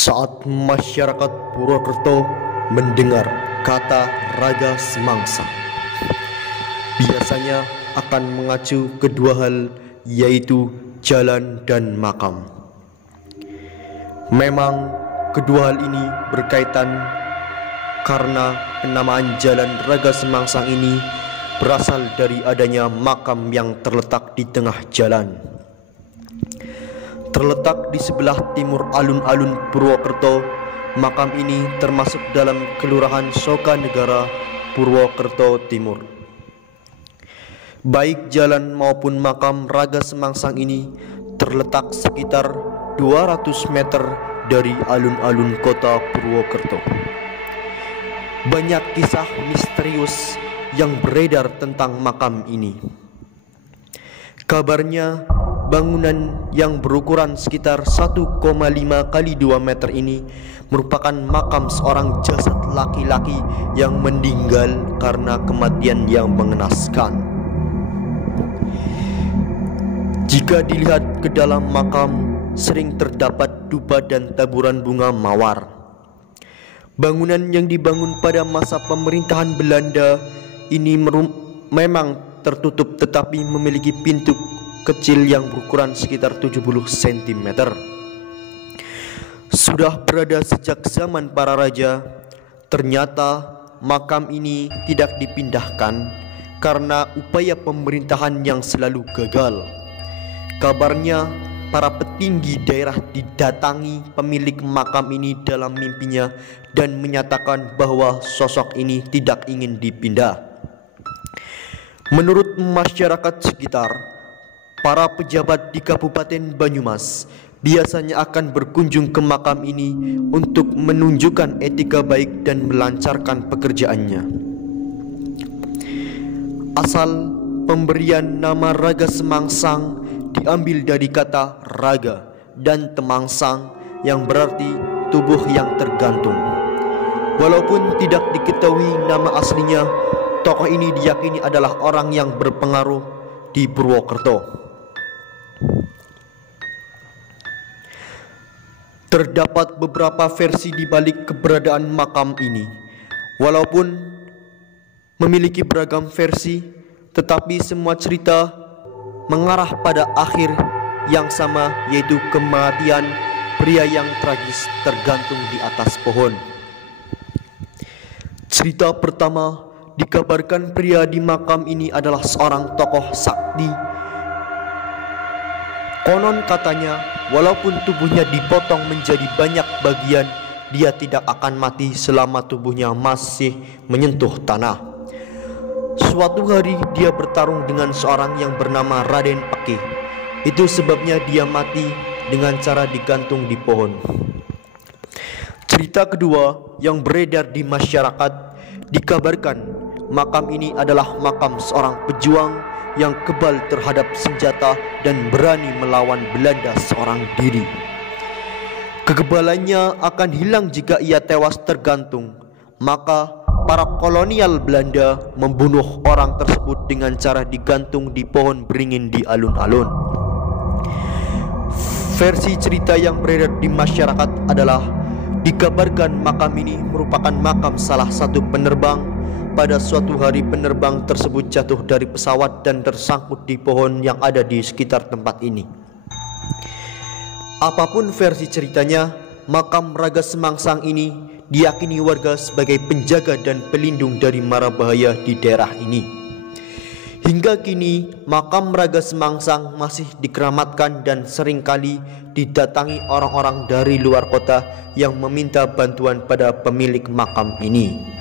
Saat masyarakat Purwokerto mendengar kata Raga Semangsang, biasanya akan mengacu ke dua hal, yaitu jalan dan makam. Memang kedua hal ini berkaitan karena penamaan jalan Raga Semangsang ini berasal dari adanya makam yang terletak di tengah jalan. Terletak di sebelah timur alun-alun Purwokerto, makam ini termasuk dalam Kelurahan Sokanegara, Purwokerto Timur. Baik jalan maupun makam Raga Semangsang ini terletak sekitar 200 meter dari alun-alun kota Purwokerto. Banyak kisah misterius yang beredar tentang makam ini. Kabarnya bangunan yang berukuran sekitar 1,5 kali 2 meter ini merupakan makam seorang jasad laki-laki yang meninggal karena kematian yang mengenaskan. Jika dilihat ke dalam makam, sering terdapat dupa dan taburan bunga mawar. Bangunan yang dibangun pada masa pemerintahan Belanda ini memang tertutup, tetapi memiliki pintu kecil yang berukuran sekitar 70 cm. Sudah berada sejak zaman para raja. Ternyata makam ini tidak dipindahkan karena upaya pemerintahan yang selalu gagal. Kabarnya para petinggi daerah didatangi pemilik makam ini dalam mimpinya dan menyatakan bahwa sosok ini tidak ingin dipindah. Menurut masyarakat sekitar, para pejabat di Kabupaten Banyumas biasanya akan berkunjung ke makam ini untuk menunjukkan etika baik dan melancarkan pekerjaannya. Asal pemberian nama Raga Semangsang diambil dari kata raga dan temangsang yang berarti tubuh yang tergantung. Walaupun tidak diketahui nama aslinya, tokoh ini diyakini adalah orang yang berpengaruh di Purwokerto. Terdapat beberapa versi di balik keberadaan makam ini. Walaupun memiliki beragam versi, tetapi semua cerita mengarah pada akhir yang sama, yaitu kematian pria yang tragis tergantung di atas pohon. Cerita pertama, dikabarkan pria di makam ini adalah seorang tokoh sakti. Konon katanya, walaupun tubuhnya dipotong menjadi banyak bagian, dia tidak akan mati selama tubuhnya masih menyentuh tanah. Suatu hari dia bertarung dengan seorang yang bernama Raden Pake. Itu sebabnya dia mati dengan cara digantung di pohon. Cerita kedua yang beredar di masyarakat, dikabarkan makam ini adalah makam seorang pejuang yang kebal terhadap senjata dan berani melawan Belanda seorang diri. Kekebalannya akan hilang jika ia tewas tergantung. Maka para kolonial Belanda membunuh orang tersebut dengan cara digantung di pohon beringin di alun-alun. Versi cerita yang beredar di masyarakat adalah dikabarkan makam ini merupakan makam salah satu penerbang. Pada suatu hari penerbang tersebut jatuh dari pesawat dan tersangkut di pohon yang ada di sekitar tempat ini. Apapun versi ceritanya, makam Raga Semangsang ini diyakini warga sebagai penjaga dan pelindung dari mara bahaya di daerah ini. Hingga kini makam Raga Semangsang masih dikeramatkan dan seringkali didatangi orang-orang dari luar kota yang meminta bantuan pada pemilik makam ini.